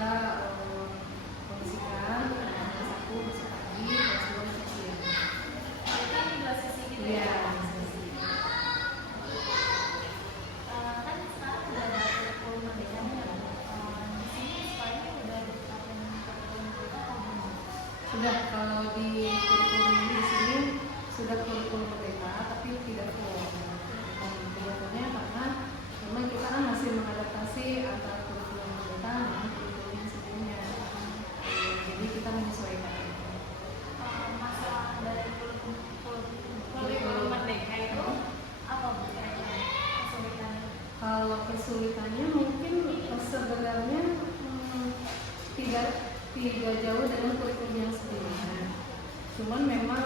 kita kondisikan kelas 1 besok pagi, kelas 2 besok siang. Berarti dua sesi gitu Iya, ya? sesi. Kan sekarang udah ada kurikulum merdekanya ya. Di sini sekolahnya udah ditetapkan kurikulum merdeka atau belum? Sudah, kalau di kurikulum di sini sudah kurikulum merdeka, tapi tidak full. Tidak fullnya karena memang kita kan masih mengadaptasi antara kurikulum merdeka dengan kurikulum yang sebelumnya. Jadi kita menyesuaikan. Masalah dari kurikulum merdeka itu apa Bu kira-kira kesulitannya? Kalau kesulitannya mungkin sebenarnya tidak jauh dengan kurikulum yang sebelumnya. Cuman memang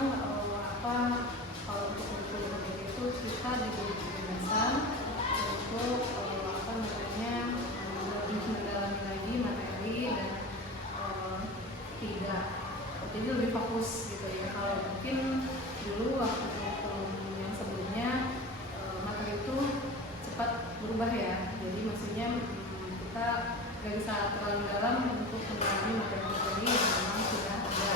kalau untuk kurikulum merdeka itu kita diberi kebebasan untuk lebih mendalami lagi materi dan tidak jadi lebih fokus gitu ya. Kalau mungkin dulu waktu kurikulum yang sebelumnya materi itu cepat berubah ya. Jadi maksudnya kita nggak bisa terlalu dalam untuk mendalami materi-materi yang memang sudah ada.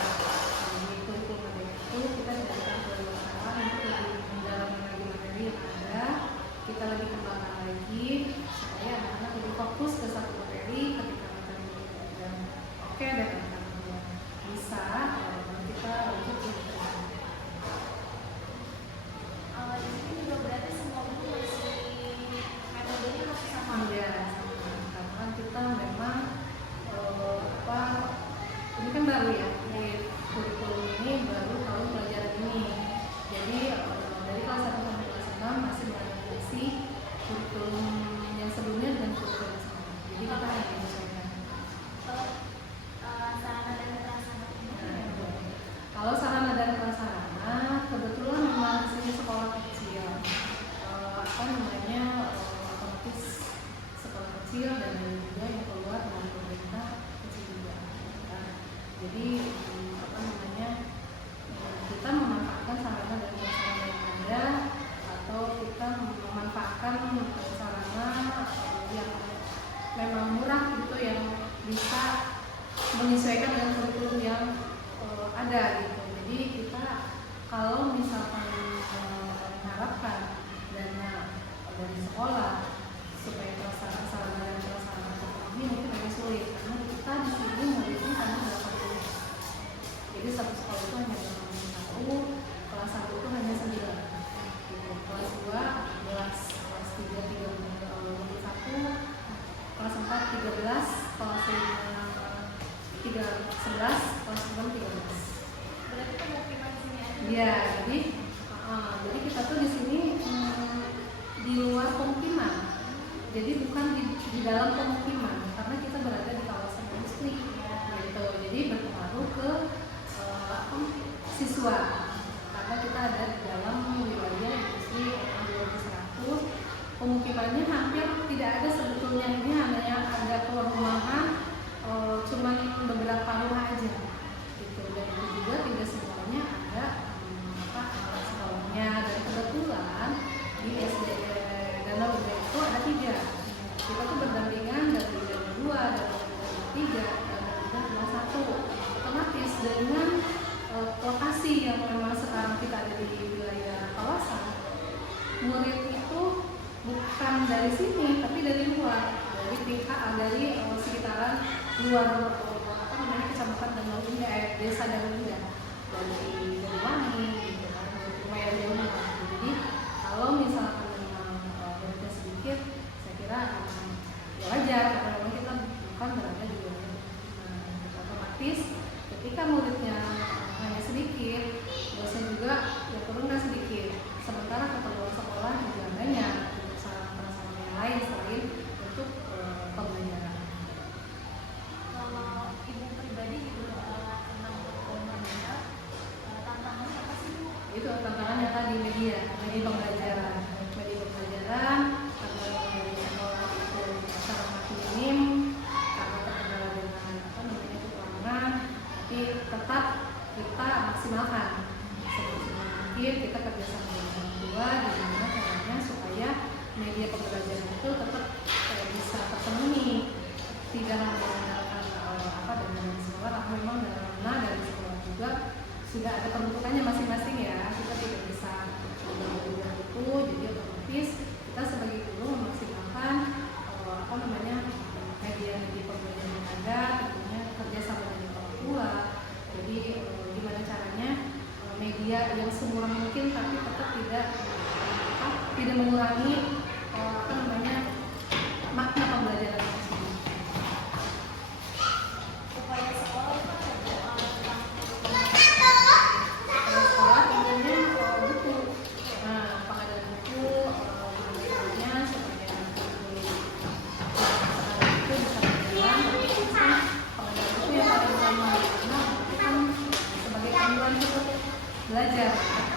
Di kurikulum merdeka itu kita diberikan keleluasaan untuk lebih mendalami lagi materi yang ada. Kita lebih kembangkan lagi supaya anak-anak lebih fokus ke satu materi. Ketika materi itu sudah oke dan anak-anak bisa, kita lanjut ke materi. Di sini juga berarti semua guru masih metodenya masih sama. Iya, sama. Karena kan kita memang ini kan baru ya, di kurikulum ini baru tahun pelajaran ini. Jadi dari kelas 1 sampai kelas 6 masih mengadaptasi kurikulum yang sebelumnya dengan kurikulum yang sama. Jadi kita hanya menyesuaikan. Sarana dan prasarana ini Kalau sarana dan prasarana, kebetulan memang di sini sekolah kecil, otomatis sekolah kecil dan juga yang keluar dengan pemerintah kecil juga. Jadi kita memanfaatkan sarana dan prasarana yang ada, atau kita memanfaatkan sarana yang memang murah gitu, yang bisa menyesuaikan dengan kurikulum yang ada gitu. Jadi kita kalau misalkan mengharapkan dana dari sekolah supaya sarana dan prasarana ini mungkin agak sulit, karena kita di sini muridnya hanya 80. Jadi satu sekolah itu hanya 81, kelas 1 itu hanya 9 gitu. Kelas 2 11, kelas 3 31, kelas 4 13, kelas 5 11, kelas 6 13. berarti pemukiman sini aja. Iya, jadi kita tuh di sini di luar pemukiman. Jadi bukan di dalam pemukiman, karena kita berada di kawasan industri gitu. Jadi berpengaruh ke siswa, karena kita ada di dalam wilayah industri 2100. Pemukimannya hampir tidak ada sebetulnya, ini hanya ada perumahan, cuman beberapa rumah aja gitu. Dan itu juga tidak semuanya ada sekolahnya. Dan kebetulan di SD Danau Uda itu ada 3. Kita tuh berdampingan dari Danau 2, Danau 3, dan kelas 1. Otomatis dengan lokasi yang memang sekarang kita ada di wilayah kawasan, murid itu bukan dari sini tapi dari luar, dari sekitaran luar kecamatan Danau Indah, desa Danau Indah, dari Wangi gitu kan, lumayan jauh lah. Jadi kalau misalkan memang muridnya sedikit, saya kira ya wajar, karena memang kita bukan berada di wilayah otomatis. Ketika muridnya hanya sedikit, dosen juga ya turunkan sedikit. Sementara keperluan sekolah juga banyak untuk sarana-sarana yang lain selain untuk pembelajaran. Kalau ibu pribadi gitu tentang kurikulum merdeka, tantangannya apa sih Bu? Itu tantangannya tadi media pembelajaran. mengurangi makna pembelajaran tersebut. Upaya sekolah itu ada doa tentang Kalau sekolah tentunya buku, pengadaan buku, bukunya seperti yang buku itu bisa berjalan, tapi pengadaan buku yang paling utama karena itu kan sebagai panduan untuk belajar.